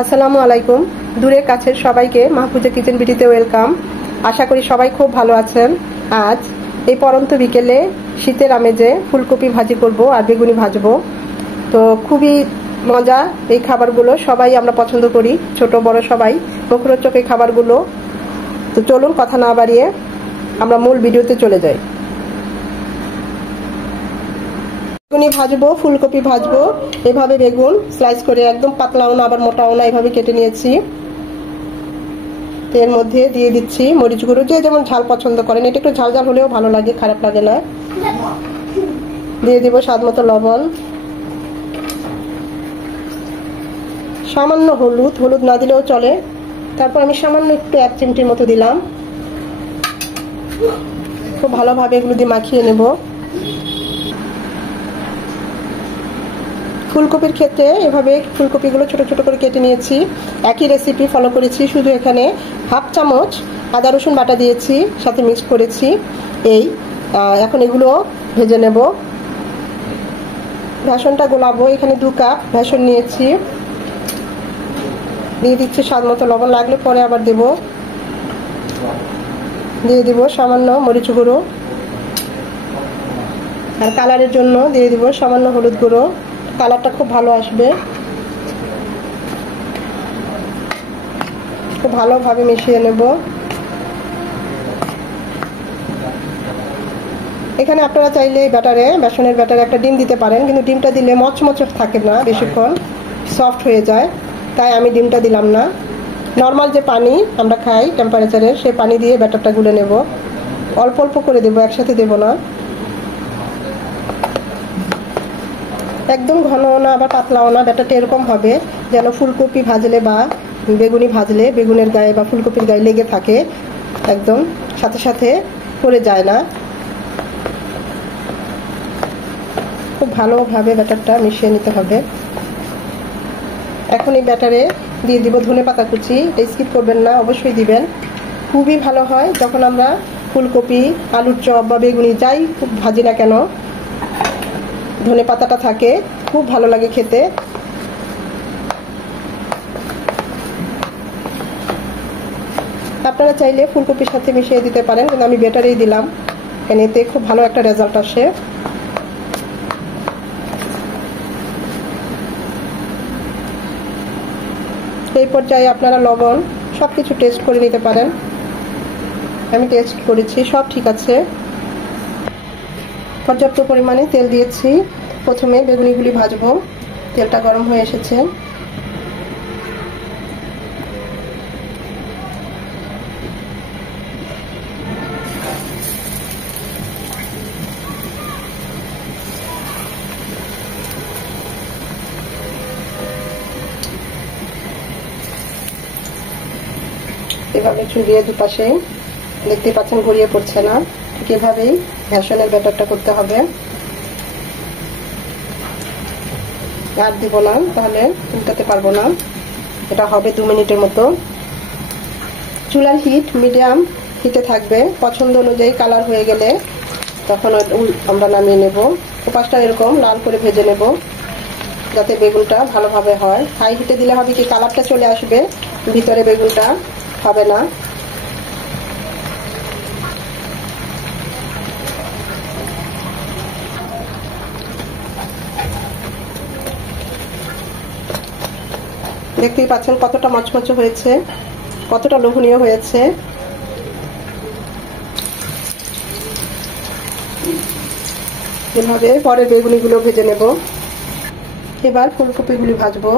আসসালামু আলাইকুম। দূরে কাছের সবাইকে মাহফুজা কিচেন বিটিতে ওয়েলকাম। আশা করি সবাই খুব ভালো আছেন। আজ এই পরন্ত বিকেলে শীতের আমেজে ফুলকপি ভাজি করব আর বেগুনি ভাজবো। তো খুবই মজা এই খাবারগুলো, সবাই আমরা পছন্দ করি, ছোট বড় সবাই মুখরোচক এই খাবারগুলো। তো চলুন কথা না বাড়িয়ে আমরা মূল ভিডিওতে চলে যাই। বেগুনি ভাজবো, ফুলকপি ভাজবো। এভাবে বেগুন স্লাইস করে, একদম পাতলাও না আবার মোটাও না, এভাবে কেটে নিয়েছি। এর মধ্যে দিয়ে দিচ্ছি মরিচ গুঁড়ো, যে যেমন ঝাল পছন্দ করেন, এটা একটু ঝাল ঝাল হলেও ভালো লাগে, খারাপ লাগে না। দিয়ে দিব স্বাদ মতো লবণ, সামান্য হলুদ, হলুদ না দিলেও চলে। তারপর আমি সামান্য একটু 1 চিমটির মতো দিলাম। খুব ভালোভাবে এগুলো দিয়ে মাখিয়ে নেব। ফুলকপির ক্ষেত্রে এভাবে ফুলকপিগুলো ছোট ছোট করে কেটে নিয়েছি। একই রেসিপি ফলো করেছি, শুধু এখানে 1/2 চামচ আদা রসুন বাটা দিয়েছি, সাথে মিক্স করেছি। এখন এগুলো ভেজে নেব। বেসনটা গোলাবো। এখানে 2 কাপ বেসন নিয়েছি। দিয়ে দিচ্ছি স্বাদ মতো লবণ, লাগলে পরে আবার দেব। দিয়ে দিব সামান্য মরিচ গুঁড়ো, আর কালারের জন্য দিয়ে দিব সামান্য হলুদ গুঁড়ো, কালারটা খুব ভালো আসবে। খুব ভালোভাবে মিশিয়ে নেব। এখানে আপনারা চাইলে বেসনের ব্যাটারে একটা ডিম দিতে পারেন, কিন্তু ডিমটা দিলে মচমচ থাকে না, বেশিক্ষণ সফট হয়ে যায়, তাই আমি ডিমটা দিলাম না। নর্মাল যে পানি আমরা খাই টেম্পারেচারের, সেই পানি দিয়ে ব্যাটারটা গুলে নেব। অল্প অল্প করে দেবো, একসাথে দেব না। একদম ঘনও না আবার পাতলাও না, ব্যাটারটা এরকম হবে যেন ফুলকপি ভাজলে বা বেগুনি ভাজলে বেগুনের গায়ে বা ফুলকপির গায়ে লেগে থাকে, একদম সাথে সাথে পড়ে যায় না। খুব ভালোভাবে ব্যাটারটা মিশিয়ে নিতে হবে। এখন এই ব্যাটারে দিয়ে দিব ধনেপাতা কুচি। স্কিপ করবেন না, অবশ্যই দিবেন। খুবই ভালো হয় যখন আমরা ফুলকপি, আলুর চপ বা বেগুনি যাই ভাজি না কেন, ধনেপাতাটা থাকে, খুব ভালো লাগে খেতে। আপনারা চাইলে ফুলকপির সাথে মিশিয়ে দিতে পারেন, কিন্তু আমি ব্যাটারেই দিলাম, এতে খুব ভালো একটা রেজাল্ট আসে। এই পর্যায়ে আপনারা লবণ সবকিছু টেস্ট করে নিতে পারেন। আমি টেস্ট করেছি, সব ঠিক আছে। পর্যাপ্ত পরিমাণে তেল দিয়েছি। প্রথমে বেগুনিগুলি ভাজবো। তেলটা গরম হয়ে এসেছে। এভাবে চুলিয়ে দুপাশে দেখতে পাচ্ছেন গড়িয়ে পড়ছে না, ঠিক এভাবেই বেসনের ব্যাটারটা করতে হবে। আর দিব না, তাহলে উল্টাতে পারবো না। এটা হবে 2 মিনিটের মতো। চুলার হিট মিডিয়াম হিটে থাকবে। পছন্দ অনুযায়ী কালার হয়ে গেলে তখন আমরা নামিয়ে নেব। ওপাশটা এরকম লাল করে ভেজে নেব, যাতে বেগুনটা ভালোভাবে হয়। হাই হিটে দিলে হবে কি, কালারটা চলে আসবে, ভিতরে বেগুনটা হবে না। দেখতেই পাচ্ছেন কতটা মচমচে হয়েছে, কতটা লোভনীয় হয়েছে। এভাবে পরে বেগুনিগুলো ভেজে নেব। এবার ফুলকপিগুলি ভাজবো।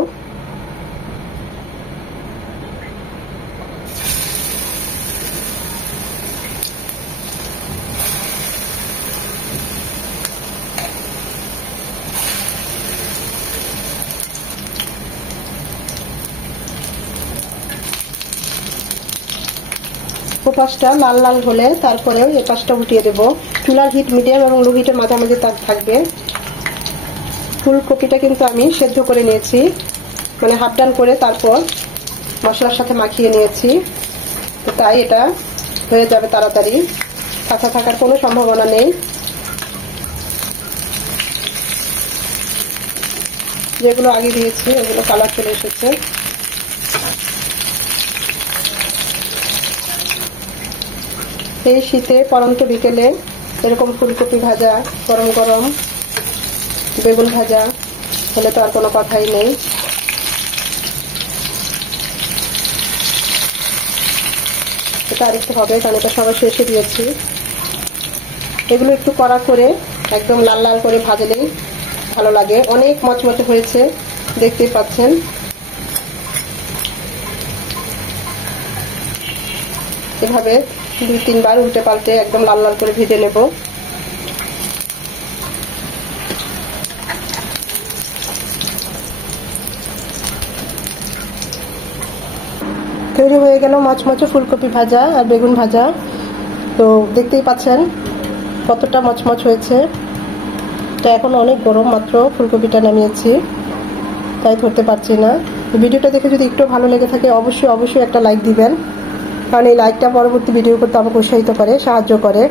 ওপাশটা লাল লাল হলে তারপরেও এই পাশটা উঠিয়ে দেব। চুলার হিট মিডিয়াম এবং লো হিটের মাঝামাঝি থাকবে। ফুলকপিটা কিন্তু আমি সেদ্ধ করে নিয়েছি, মানে হাফ ডান করে তারপর মশলার সাথে মাখিয়ে নিয়েছি, তাই এটা হয়ে যাবে তাড়াতাড়ি, কাঁচা থাকার কোনো সম্ভাবনা নেই। যেগুলো আগে দিয়েছি ওগুলো কালার চলে এসেছে। এই শীতে পরন্ত বিকেলে এরকম ফুলকপি ভাজা, গরম গরম বেগুন ভাজা হলে তো আর কোনো কথাই নেই। এটা আরেকটু হবে, কারণ এটা সবাই শেষে দিয়েছি। এগুলো একটু কড়া করে একদম লাল লাল করে ভাজলেই ভালো লাগে। অনেক মচমচে হয়েছে, দেখতেই পাচ্ছেন। এভাবে 2-3 বার উল্টে পাল্টে একদম লাল লাল করে ভেজে নেব। তৈরি হয়ে গেল মচমচে ফুলকপি ভাজা আর বেগুন ভাজা। তো দেখতেই পাচ্ছেন কতটা মচমচ হয়েছে। তো এখন অনেক গরম, মাত্র ফুলকপিটা নামিয়েছি, তাই ধরতে পারছি না। ভিডিওটা দেখে যদি একটু ভালো লেগে থাকে অবশ্যই একটা লাইক দিবেন, কারণ এই লাইকটা পরবর্তী ভিডিও করতে আমাকে উৎসাহিত করে, সাহায্য করে।